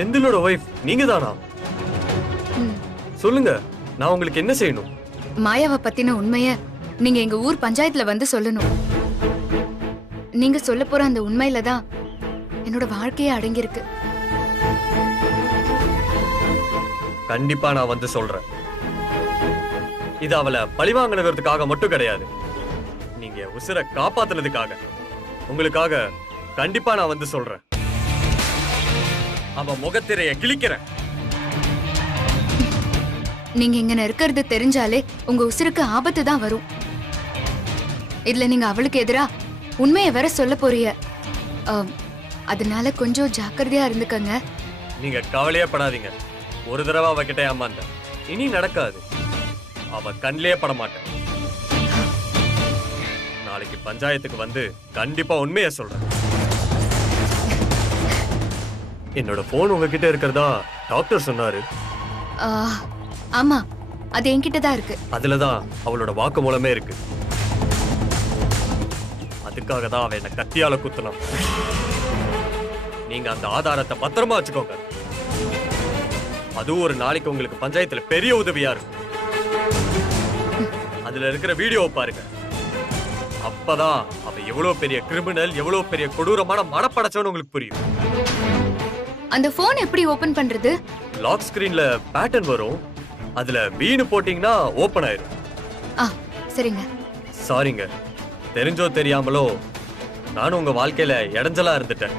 செந்திலோட wife நீங்க தானா? சொல்லுங்க, நான் உங்களுக்கு என்ன செய்யணும்? மாயாவை பத்தின உண்மைய நீங்க எங்க ஊர் பஞ்சாயத்துல வந்து சொல்லணும். நீங்க சொல்ல போற அந்த உண்மையில தான் என்னோட வாழ்க்கையே அடங்கியிருக்கு. கண்டிப்பா நான் வந்து சொல்றேன். இது அவளை பழிவாங்கினதுக்காக மட்டும் கிடையாது, நீங்க உசுரை காப்பாத்துனதுக்காக, உங்களுக்காக கண்டிப்பா நான் வந்து சொல்றேன். அவ முகத்திரைய கிழிக்கிறேன். நீங்க இங்க இருக்கிறது தெரிஞ்சாலே உங்க உசுருக்கு ஆபத்து தான் வரும். இதுல நீங்க அவளுக்கு எதிரா உண்மையை வேற சொல்ல போறீங்க. அதனால கொஞ்சம் ஜாக்கிரதையா இருந்துக்கங்க. நீங்க கவலையே படாதீங்க. ஒரு தடவை அவகிட்ட ஏமாந்த இனி நடக்காது. அவ கண்ணிலே பட மாட்டேன். நாளைக்கு பஞ்சாயத்துக்கு வந்து கண்டிப்பா உண்மையை சொல்றேன். என்னோட போன் உங்ககிட்ட இருக்கிறதா டாக்டர் சொன்னாரு. ஆமா, அது என்கிட்ட தான் இருக்கு. அதுலதான் அவளோட வாக்கு மூலமே இருக்கு. அதுக்காக தான் அவ என்ன கத்தியால குத்துனா. நீங்க அந்த ஆதாரத்தை பத்திரமா வச்சுக்கோங்க. அதுவும் ஒரு நாளைக்கு உங்களுக்கு பஞ்சாயத்துல பெரிய உதவியா இருக்கும். அதுல இருக்கிற வீடியோவை பாருங்க. அப்பதான் அவ எவ்வளவு பெரிய கிரிமினல், எவ்வளவு பெரிய கொடூரமான மனப்படைச்சவன்னு உங்களுக்கு புரியும். அந்த போன் எப்படி ஓபன் பண்றது? லாக் ஸ்கிரீன்ல பேட்டர்ன் வரும். அதுல வீணு போட்டீங்கன்னா ஓபன் ஆயிரும். சரிங்க. சாரிங்க, தெரிஞ்சோ தெரியாமலோ நானும் உங்க வாழ்க்கையில இடைஞ்சலா இருந்துட்டேன்.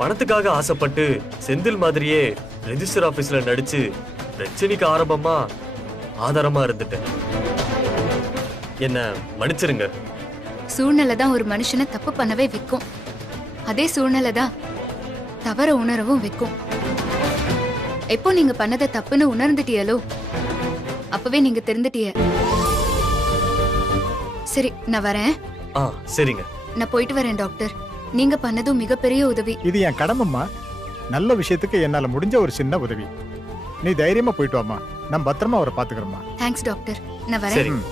பணத்துக்காக ஆசைப்பட்டு செந்தில் மாதிரியே ரெஜிஸ்டர் ஆபீஸ்ல நடிச்சு பிரச்சனைக்கு ஆரம்பமா ஆதாரமா இருந்துட்டேன். என்ன மன்னிச்சிருங்க. சூழ்நிலை தான் ஒரு மனுஷனை தப்பு பண்ணவே வைக்கும். அதே சூழ்நிலை தான் தவற உணரவும் வைக்கும். எப்போ நீங்க பண்ணத தப்புன்னு உணர்ந்துட்டியலோ அப்பவே நீங்க தெரிந்துட்டிய. சரி, நான் வரேன். சரிங்க, நான் போயிட்டு வரேன் டாக்டர். நீங்க பண்ணதும் மிகப்பெரிய உதவி. இது என் கடமைம்மா. நல்ல விஷயத்துக்கு என்னால முடிஞ்ச ஒரு சின்ன உதவி. நீ தைரியமா போயிட்டு வாமா. நான் பத்திரமா அவரை பாத்துக்கிறேம்மா. Thanks doctor. நான் வரேன்.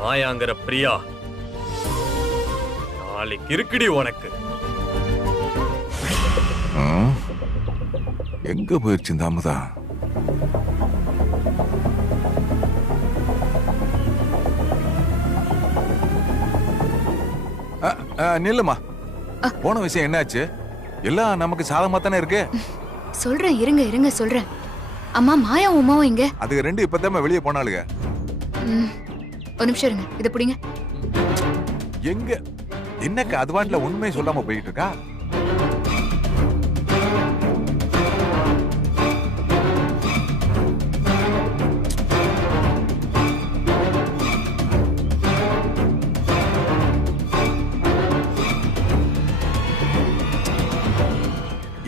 மாயாங்கிற பிரியா, நாளைக்கு இருக்குடி உனக்கு. எங்க போயிடுச்சு இந்த அமுதா? நில்லுமா, போன விஷயம் என்னாச்சு? எல்லாம் நமக்கு சாதகமா தானே இருக்கு. சொல்றேன், இருங்க இருங்க சொல்றேன். அம்மா, மாயா உமாவும் இங்க. அதுக்கு ரெண்டு இப்பதான் வெளியே போனாளுங்க. ஒரு நிமிஷம் இருங்க, இத புடிங்க. எங்க என்னக்கு அது வாட்டில உண்மையை சொல்லாம போயிட்டு இருக்கா?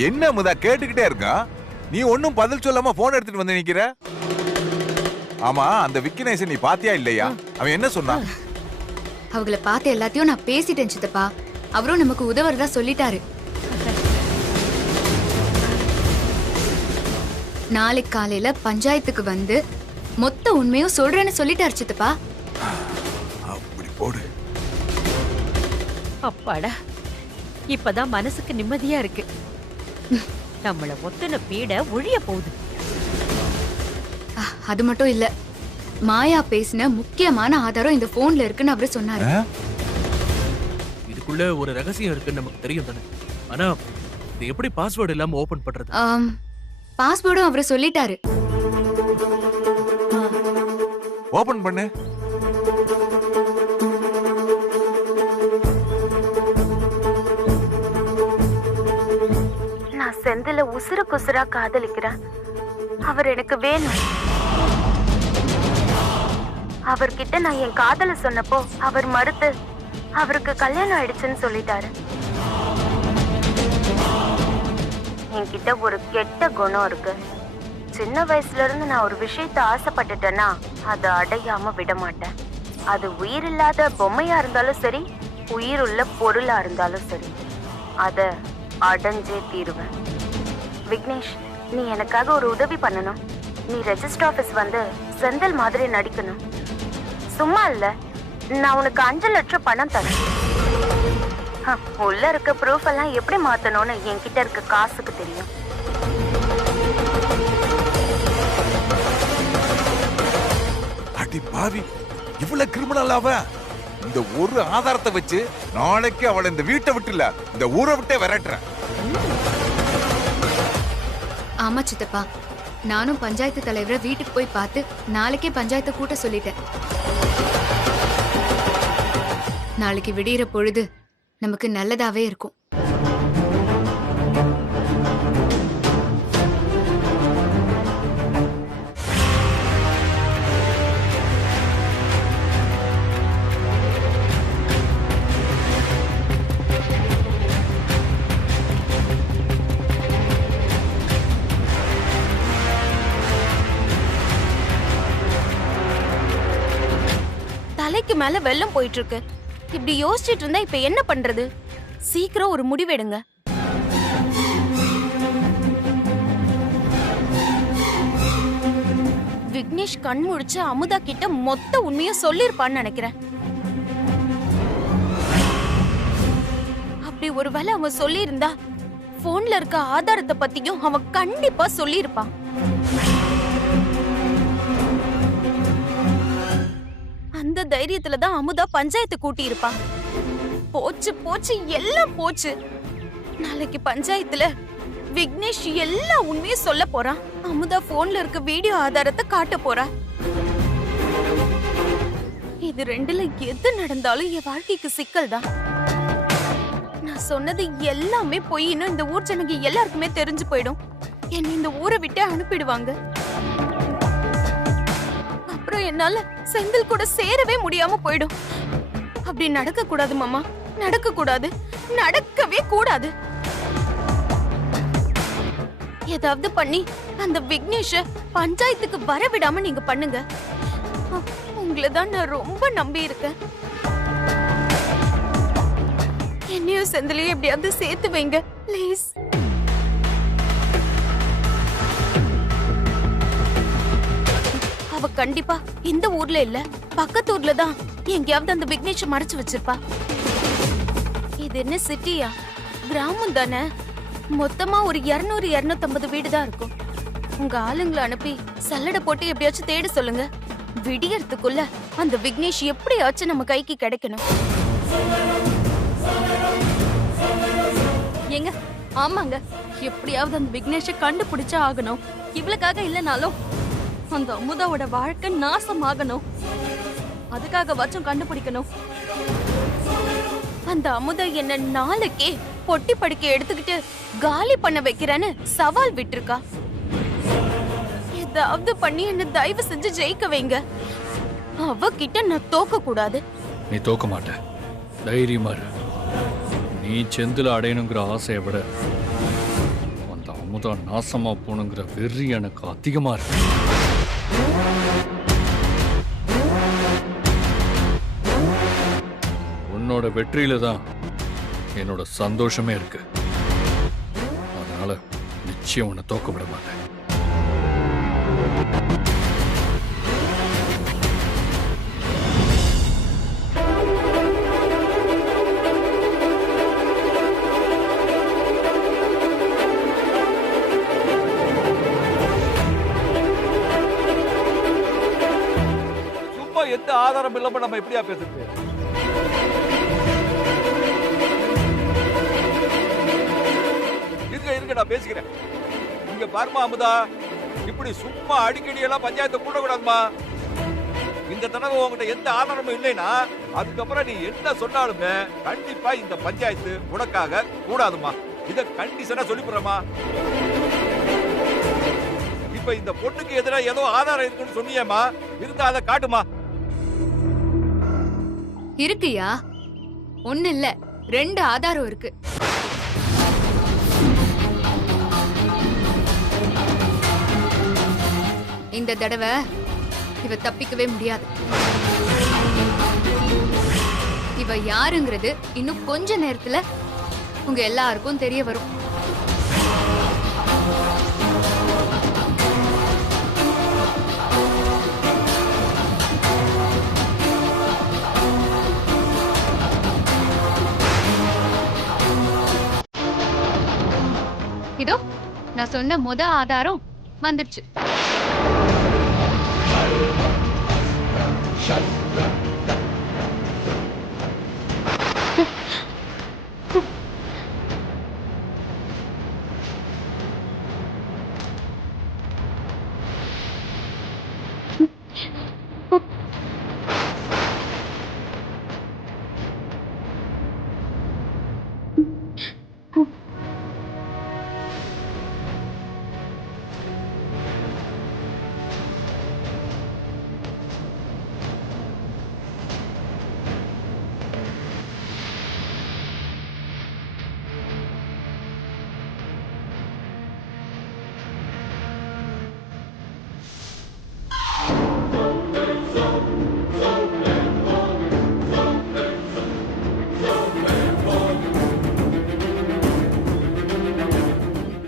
என்ன முதா கேட்டுக்கிட்டே இருக்கா? நீ ஒன்னும் பதில் சொல்லாம போன் எடுத்துட்டு வந்து நிக்கிற. ஆமா, அந்த விக்னேஷன் நீ பாத்தியா இல்லையா? அவன் என்ன சொன்னான்? அவங்கள பார்த்து எல்லாத்தையும் நான் பேசிட்டேன் சித்தப்பா. அவரும் நமக்கு உதவுறதா சொல்லிட்டாரு. நாளைக்கு காலையில பஞ்சாயத்துக்கு வந்து மொத்த உண்மையும் சொல்றேன்னு சொல்லிட்டாரு சித்தப்பா. அப்படி போடு. அப்பாடா, இப்பதான் மனசுக்கு நிம்மதியா இருக்கு. நம்மள ஒத்தன பீட ஒழிய போகுது. அது மட்டும் இல்ல, மாயா பேசின முக்கியமான ஆதாரம் இந்த போன்ல இருக்குன்னு அவரு சொன்னாரு. இதுக்குள்ள ஒரு ரகசியம் இருக்குன்னு நமக்கு தெரியும் தானே. ஆனா இது எப்படி பாஸ்வேர்ட் இல்லாம ஓபன் பண்றது? பாஸ்வேர்டும் அவரு சொல்லிட்டாரு. ஓபன் பண்ணு. நான் செந்தில உசுர குசுரா காதலிக்கிறேன். அவர் எனக்கு வேணும். அவர்கிட்ட நான் என் காதல சொன்னப்போ அவர் மறுத்து அவருக்கு கல்யாணம் ஆயிடுச்சுன்னு சொல்லிட்டாரு. என்கிட்ட ஒரு கெட்ட குணம் இருக்கு. சின்ன வயசுல இருந்து நான் ஒரு விஷயத்தை ஆசைப்பட்டுட்டேன்னா அதை அடையாம விட மாட்டேன். அது உயிர் இல்லாத பொம்மையா இருந்தாலும் சரி, உயிர் உள்ள பொருளா இருந்தாலும் சரி, அத அடைஞ்சே தீருவேன். விக்னேஷ், நீ எனக்காக ஒரு உதவி பண்ணணும். நீ ரெஜிஸ்டர் ஆபீஸ் வந்து செந்தில் மாதிரி நடிக்கணும். சும்மா இல்ல, நான் உனக்கு 5 லட்சம் பணம் தரேன். உள்ள இருக்க ப்ரூஃப் எல்லாம் எப்படி மாத்தணும்னு என்கிட்ட இருக்க காசுக்கு தெரியும். அடி பாவி, இவ்வளவு கிரிமினல் அவ. இந்த ஒரு ஆதாரத்தை வச்சு நாளைக்கு அவளை இந்த வீட்டை விட்டு இல்ல இந்த ஊரை விட்டே விரட்டுறேன். ஆமா சித்தப்பா, நானும் பஞ்சாயத்து தலைவரை வீட்டுக்கு போய் பார்த்து நாளைக்கே பஞ்சாயத்தை கூட்ட சொல்லிட்டேன். நாளைக்கு விடியற பொழுது நமக்கு நல்லதாவே இருக்கும். தலைக்கு மேல வெள்ளம் போயிட்டு இருக்கு. இப்படி யோசிச்சுட்டு இருந்தா இப்ப என்ன பண்றது? சீக்கிரம் ஒரு முடிவெடுங்க. விக்னேஷ் கண் முழிச்சு அமுதா கிட்ட மொத்த உண்மையை சொல்லிருப்பான்னு நினைக்கிறேன். அப்படி ஒருவேளை அவன் சொல்லியிருந்தா போன்ல இருக்க ஆதாரத்தை பத்தியும் அவன் கண்டிப்பா சொல்லியிருப்பான். அந்த தைரியத்துல தான் அமுதா பஞ்சாயத்து கூட்டி இருப்பா. போச்சு போச்சு, எல்லாம் போச்சு. நாளைக்கு பஞ்சாயத்துல விக்னேஷ் எல்லா உண்மையும் சொல்ல போறான். அமுதா போன்ல இருக்க வீடியோ ஆதாரத்தை காட்ட போறா. இது ரெண்டுல எது நடந்தாலும் என் வாழ்க்கைக்கு சிக்கல் தான். நான் சொன்னது எல்லாமே பொய்ன்னு இந்த ஊர் ஜனங்க எல்லாருக்குமே தெரிஞ்சு போயிடும். என்னை இந்த ஊரை விட்டு அனுப்பிடுவாங்க. அப்புறம் என்னால செந்தில் கூட சேரவே முடியாம போயிடும். அப்படி நடக்க கூடாது மாமா, நடக்க கூடாது, நடக்கவே கூடாது. ஏதாவது பண்ணி அந்த விக்னேஷ பஞ்சாயத்துக்கு வர விடாம நீங்க பண்ணுங்க. உங்களை தான் நான் ரொம்ப நம்பி இருக்கேன். என்னையும் செந்திலையும் எப்படியாவது சேர்த்து வைங்க பிளீஸ். அவ கண்டிப்பா இந்த ஊர்ல இல்ல, பக்கத்து ஊர்ல தான் எங்கேயாவது அந்த விக்னேஷ் மறைச்சு வச்சிருப்பா. இது என்ன சிட்டியா? கிராமம் தானே. மொத்தமா ஒரு 200-250 வீடு தான் இருக்கும். உங்க ஆளுங்களை அனுப்பி சல்லடை போட்டு எப்படியாச்சும் தேட சொல்லுங்க. விடியறதுக்குள்ள அந்த விக்னேஷ் எப்படியாச்சும் நம்ம கைக்கு கிடைக்கணும். ஏங்க, ஆமாங்க, எப்படியாவது அந்த விக்னேஷை கண்டுபிடிச்சா ஆகணும். இவளுக்காக இல்லைனாலும் அந்த அமுதாவோட வாழ்க்கை நாசமாகணும். அதுக்காக வச்சும் கண்டுபிடிக்கணும். அந்த அமுதா என்ன நாளைக்கே பொட்டி படுக்க எடுத்துக்கிட்டு காலி பண்ண வைக்கிறேன்னு சவால் விட்டுருக்கா. ஏதாவது பண்ணி என்ன தயவு செஞ்சு ஜெயிக்க வைங்க. அவகிட்ட நான் தோக்க கூடாது. நீ தோக்க மாட்ட, தைரியமா இரு. நீ செந்தில அடையணுங்கிற ஆசையை விட அந்த அமுதா நாசமா போகணுங்கிற வெறி எனக்கு அதிகமா இருக்கு. உன்னோட வெற்றியில தான் என்னோட சந்தோஷமே இருக்கு. அதனால நிச்சயம் உன்னை தோக்க விட மாட்டேன். சும்மா எந்த ஆதாரம் இல்லாம நம்ம எப்படியா பேசுறது? இருங்க, நான் பேசிக்கிறேன். இங்க பாருமா அமுதா, இப்படி சும்மா அடிக்கடி எல்லாம் பஞ்சாயத்தை கூடக்கூடாதுமா. இந்த தடவை உங்ககிட்ட எந்த ஆதாரமும் இல்லைன்னா அதுக்கப்புறம் நீ என்ன சொன்னாலுமே கண்டிப்பா இந்த பஞ்சாயத்து உனக்காக கூடாதுமா. இத கண்டிஷனா சொல்லிப்புறமா. இப்ப இந்த பொண்ணுக்கு எதிராக ஏதோ ஆதாரம் இருக்குன்னு சொன்னியேமா, இருந்தா அதை காட்டுமா. இருக்குயா, ஒண்ணு இல்ல 2 ஆதாரம் இருக்கு. இந்த தடவை இவ தப்பிக்கவே முடியாது. இவ யாருங்கிறது இன்னும் கொஞ்ச நேரத்துல உங்க எல்லாருக்கும் தெரிய வரும். நான் சொன்ன ஆதாரம் வந்துடுச்சு.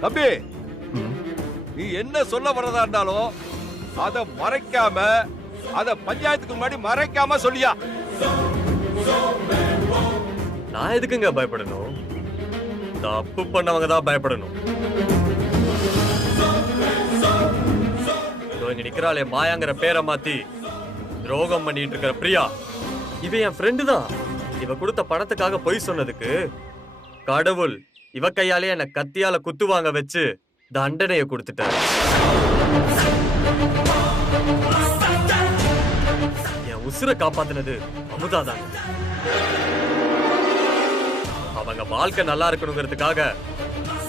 தம்பி, நீ என்ன சொல்ல வர்றதா இருந்தாலும் அத மறைக்காம, அத பஞ்சாயத்துக்கு முன்னாடி மறைக்காம சொல்லியா. நான் எதுக்குங்க பயப்படணும்? தப்பு பண்ணவங்க தான் பயப்படணும். இங்க நிக்கிறாளே மாயாங்கிற பேரை மாத்தி துரோகம் பண்ணிட்டு இருக்கிற பிரியா, இவ என் ஃப்ரெண்டு தான். இவ கொடுத்த பணத்துக்காக பொய் சொன்னதுக்கு கடவுள் இவ கையாலே என்ன கத்தியால குத்துவாங்க வச்சு தண்டனையை கொடுத்துட்டாரு. என் உசுரை காப்பாத்தினது அமுதா தாங்க. அவங்க வாழ்க்கை நல்லா இருக்கணுங்கிறதுக்காக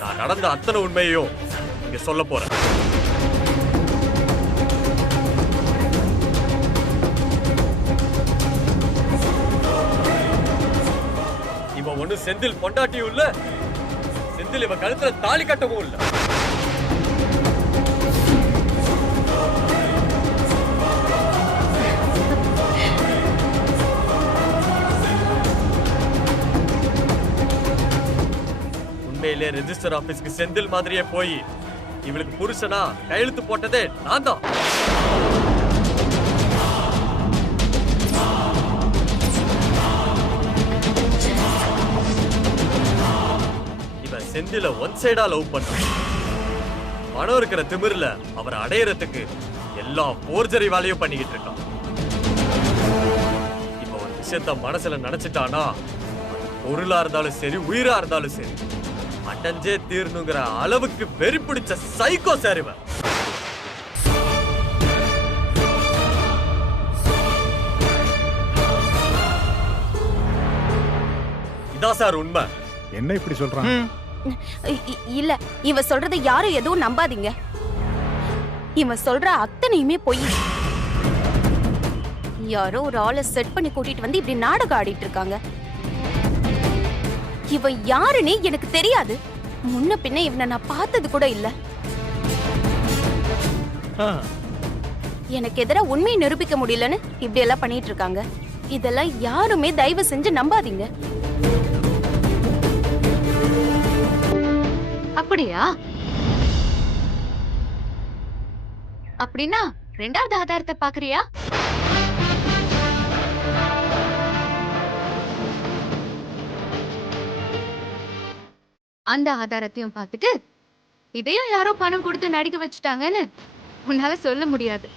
நான் நடந்த அத்தனை உண்மையையும் இங்க சொல்ல போறேன். இவ ஒண்ணு செந்தில் பொண்டாட்டியும் இல்ல, செந்தில் இவ கழுத்துல தாலி கட்டவும் இல்ல. உண்மையிலே ரெஜிஸ்டர் ஆபீஸ்க்கு செந்தில் மாதிரியே போய் இவளுக்கு புருஷனா கையெழுத்து போட்டதே நான் தான். செந்தில ஒன் சைடா லவ் பண்ண பணம் இருக்கிற திமிர்ல அவரை அடையறதுக்கு எல்லா போர்ஜரி வேலையும் பண்ணிக்கிட்டு இருக்கான். இப்ப ஒரு விஷயத்த மனசுல நினைச்சிட்டானா, பொருளா இருந்தாலும் சரி உயிரா இருந்தாலும் சரி அடைஞ்சே தீரணுங்கிற அளவுக்கு வெறி பிடிச்ச சைக்கோ சார் இவன். இதான் சார் உண்மை. என்ன இப்படி சொல்றான்? இல்ல, இவன் சொல்றதை யாரும் எதுவும் நம்பாதீங்க. இவன் சொல்ற அத்தனையுமே பொய். யாரோ ஒரு ஆளை செட் பண்ணி கூட்டிட்டு வந்து இப்படி நாடகம் ஆடிட்டு இருக்காங்க. இவன் யாருன்னு எனக்கு தெரியாது. முன்ன பின்ன இவனை நான் பார்த்தது கூட இல்ல. எனக்கு எதிராக உண்மையை நிரூபிக்க முடியலன்னு இப்படி எல்லாம் பண்ணிட்டு இருக்காங்க. இதெல்லாம் யாருமே தயவு செஞ்சு நம்பாதீங்க. அப்படியா? அப்படின்னா ரெண்டாவது ஆதாரத்தை பாக்குறியா? அந்த ஆதாரத்தையும் பார்த்துட்டு இதையும் யாரோ பணம் கொடுத்து நடிக்க வச்சுட்டாங்கன்னு உன்னால சொல்ல முடியாது.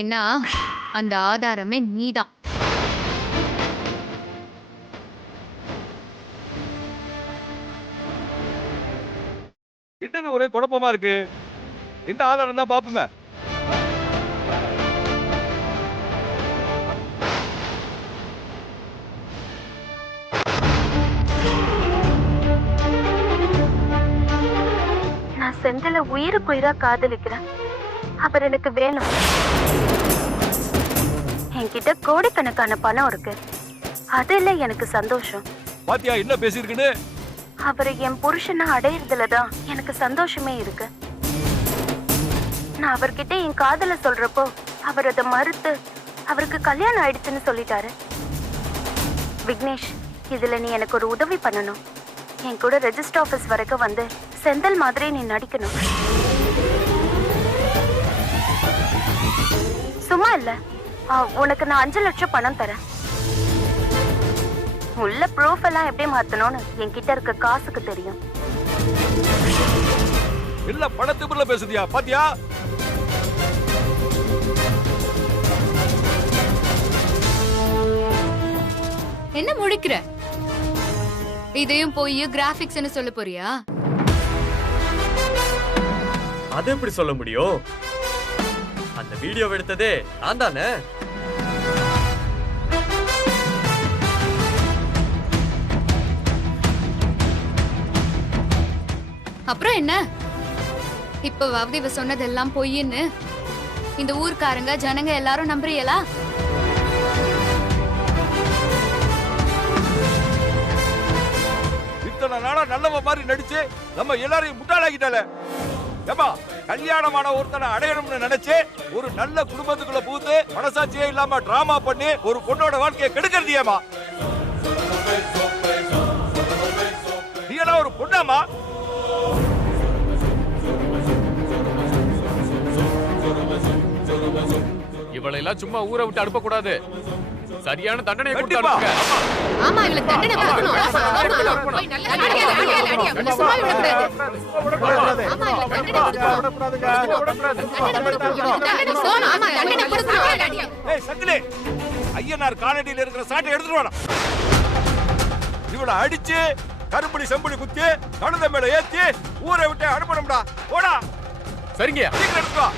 ஏன்னா அந்த ஆதாரமே நீதான். என்னங்க ஒரே குழப்பமா இருக்கு. இந்த ஆதாரம் தான் பாப்போமே. நான் செந்தில உயிருக்குயிரா காதலிக்கிறேன். அவர் எனக்கு வேணும். என்கிட்ட கோடிக்கணக்கான பணம் இருக்கு. அதுல எனக்கு சந்தோஷம். பாத்தியா என்ன பேசிருக்குன்னு? அவரை என் புருஷனை அடையிறதுலதான் எனக்கு சந்தோஷமே இருக்கு. நான் அவர்கிட்ட என் காதல சொல்றப்போ அவர் அதை மறுத்து அவருக்கு கல்யாணம் ஆயிடுச்சுன்னு சொல்லிட்டாரு. விக்னேஷ், இதுல நீ எனக்கு ஒரு உதவி பண்ணணும். என் கூட ரெஜிஸ்டர் ஆபீஸ் வரைக்கும் வந்து செந்தில் மாதிரி நீ நடிக்கணும். சும்மா இல்ல, உனக்கு நான் 5 லட்சம் பணம் தரேன். உள்ள ப்ரூஃப் எல்லாம் எப்படி மாத்தணும்னு என்கிட்ட இருக்க காசுக்கு தெரியும். இல்ல பணத்துக்குள்ள பேசுதியா பாத்தியா? என்ன முழிக்கிற? இதையும் போய் கிராபிக்ஸ்னு சொல்ல போறியா? அது எப்படி சொல்ல முடியும்? அந்த வீடியோ எடுத்ததே நான் தானே. அப்புறம் என்ன? இப்பவாவது இவ சொன்னதெல்லாம் பொய்ன்னு இந்த ஊர்க்காரங்க ஜனங்க எல்லாரும் நம்புறீங்களா? இத்தனை நாளா நல்லவ மாதிரி நடிச்சு நம்ம எல்லாரையும் முட்டாளாக்கிட்டால. ஏமா கல்யாணமான ஒருத்தனை அடையணும்னு நினைச்சு ஒரு நல்ல குடும்பத்துக்குள்ள பூந்து மனசாட்சியே இல்லாம டிராமா பண்ணி ஒரு பொண்ணோட வாழ்க்கையை கெடுக்கிறதியேமா. நீ எல்லாம் ஒரு பொண்ணாமா? இவளை எல்லாம் சும்மா ஊரை விட்டு அனுப்ப கூடாது. சரியான தண்டனை கொடுத்து கண்டிப்பா. அனுப்புங்க. ஆமா இவளுக்கு தண்டனை கொடுக்கணும். போய் நல்லா அடி. இவளை சும்மா விடக்கூடாது. ஆமா இவளுக்கு தண்டனை கொடுக்கணும். தண்டனை சோனா. ஆமா தண்டனை கொடுக்கணும். ஏய் சங்கிலி, ஐயனார் காலடியில் இருக்கிற சாட்டை எடுத்துட்டு வாடா. இவளை அடிச்சு கரும்புடி செம்புடி குத்தி கழுத மேல ஏத்தி ஊரை விட்டு அனுப்பணும்டா. போடா. சரிங்க. சீக்கிரம் எடுத்து வா.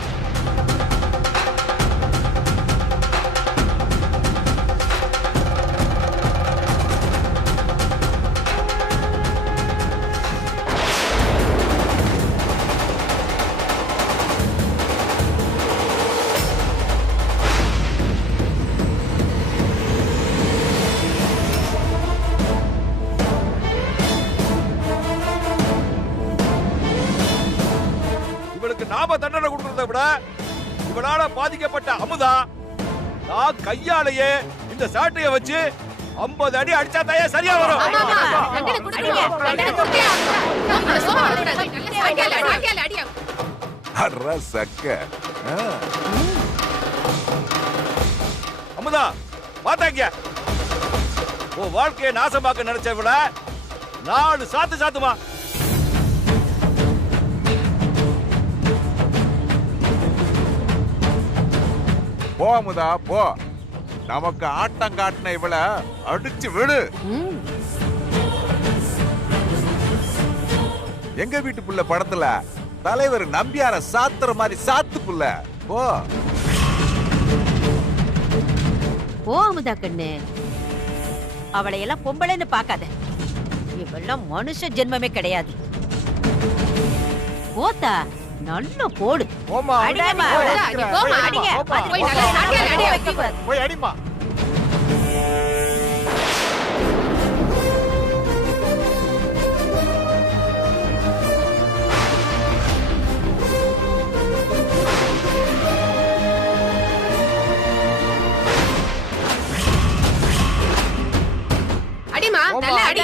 நாம தண்டனை கொடுக்கறதை விட இவளால பாதிக்கப்பட்ட அமுதா நான் கையாலேயே இந்த சாட்டையை வச்சு 50 அடி அடிச்சா தாயே சரியா வரும். தண்டனை கொடுக்கணும். தண்டனை கொடுக்கணும். இவளை சும்மா விடக்கூடாது. அடி. அர்ரா சக்க. அமுதா பாத்தாங்க. ஓ வாழ்க்கையை நாசமாக்க நினைச்ச இவள 4 சாத்து சாத்துமா. போ அமுதா போ. நமக்கு ஆட்டம் காட்டின இவள அடிச்சு விடு. எங்க வீட்டு புள்ள படத்துல தலைவர் நம்பியார சாத்துற மாதிரி சாத்து புள்ள. போ ஓ அமுதா கண்ணு, அவளை எல்லாம் பொம்பளைன்னு பாக்காத. இவெல்லாம் மனுஷ ஜென்மமே கிடையாது. போத்தா நல்ல போடு. போமா. அடிங்கம்மா. போமா. அடிங்க. போய் நல்லா அடி வைக்க. போய் அடிமா. அடிமா நல்லா அடி.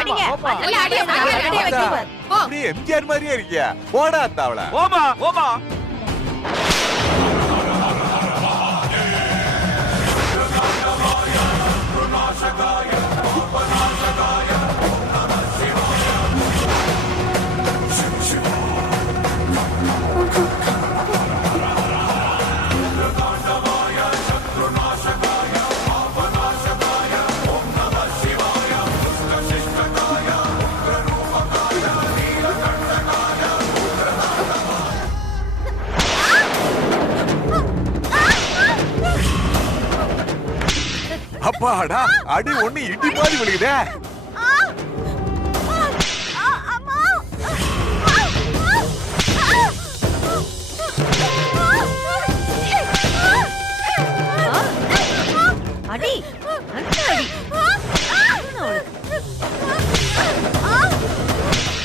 அடிங்க. நல்லா அடி வைக்க. அப்படியே எம்ஜிஆர் மாதிரியே இருக்கியா? போடா தாவள. ஓமா ஓமா. அப்பாடா அடி ஒண்ணு இடி மாதிரி விழுகுதே. அடி நல்ல அடி.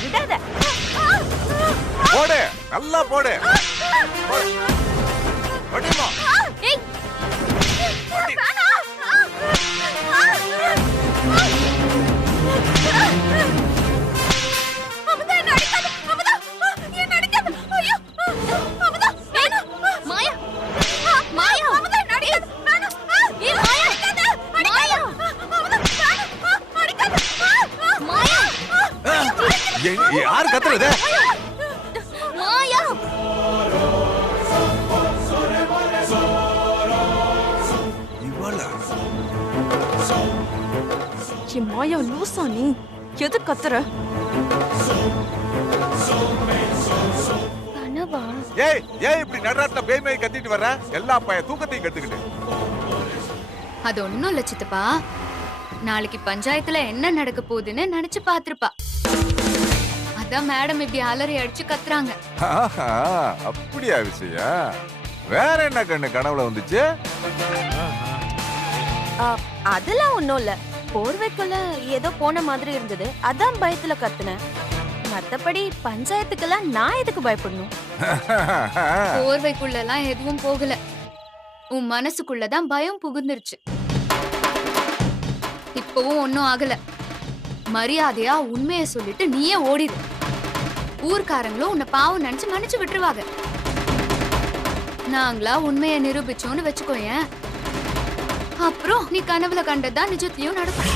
விடாத. போடு நல்லா போடு. அடிமா. மாயா லூசா நீ எது கத்துற? கனவா? ஏய் ஏய் இப்படி நடுராத்திர பேய் மாதிரி கத்திட்டு வர்ற? எல்லா தூக்கத்தையும் கெடுத்துக்கிட்டு. அது ஒண்ணும் இல்ல சித்தப்பா. நாளைக்கு பஞ்சாயத்துல என்ன நடக்க போகுதுன்னு நினைச்சு பாத்திருப்பா. அதான் மேடம் இப்படி அலறி அடிச்சு கத்துறாங்க. ஆஹா, அப்படியா விஷயம்? வேற என்ன கண்ணு கனவுல வந்துச்சு? அதெல்லாம் ஒண்ணும் இல்ல. போர்வைக்குள்ள ஏதோ போன மாதிரி இருந்தது, அதான் பயத்துல கத்துனேன். மத்தபடி பஞ்சாயத்துக்கெல்லாம் நான் எதுக்கு பயப்படணும்? போர்வைக்குள்ள எல்லாம் எதுவும் போகல, உன் மனசுக்குள்ளதான் பயம் புகுந்துருச்சு. இப்பவும் ஒன்னும் ஆகல. மரியாதையா உண்மையை சொல்லிட்டு நீயே ஓடிடு. ஊர்க்காரங்களும் உன்னை பாவம் நினைச்சு மன்னிச்சு விட்டுருவாங்க. நாங்களா உண்மையை நிரூபிச்சோன்னு வச்சுக்கோயேன், அப்புறம் நீ கனவுல கண்டதான் நிஜத்திலயும் நடக்கும்.